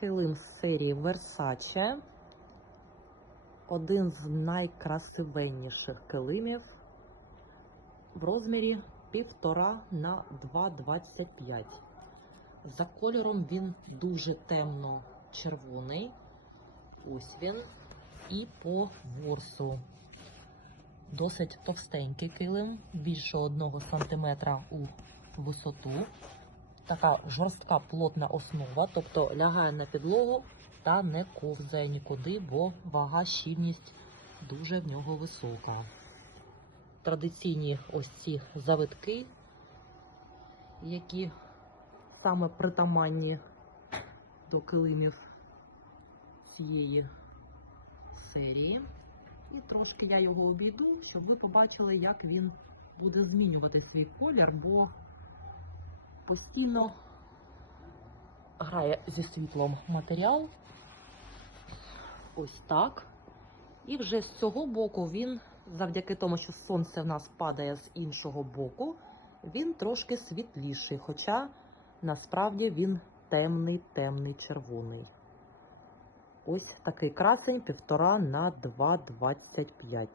килим з серії Versace. Один з найкрасивенніших килимів в розмірі 1,5 на 2,25. За кольором він дуже темно-червоний. Ось він. І по ворсу. Досить товстенький килим, більше 1 см у висоту. Така жорстка плотна основа, тобто лягає на підлогу та не ковзає нікуди, бо вага щільність дуже в нього висока. Традиційні ось ці завитки, які саме притаманні до килимів цієї серії. І трошки я його обійду, щоб ви побачили, як він буде змінювати свій колір, бо постійно грає зі світлом матеріал. Ось так. І вже з цього боку він, завдяки тому, що сонце в нас падає з іншого боку, він трошки світліший, хоча насправді він темний, темний червоний. Ось такий красень 1,5 на 2,25.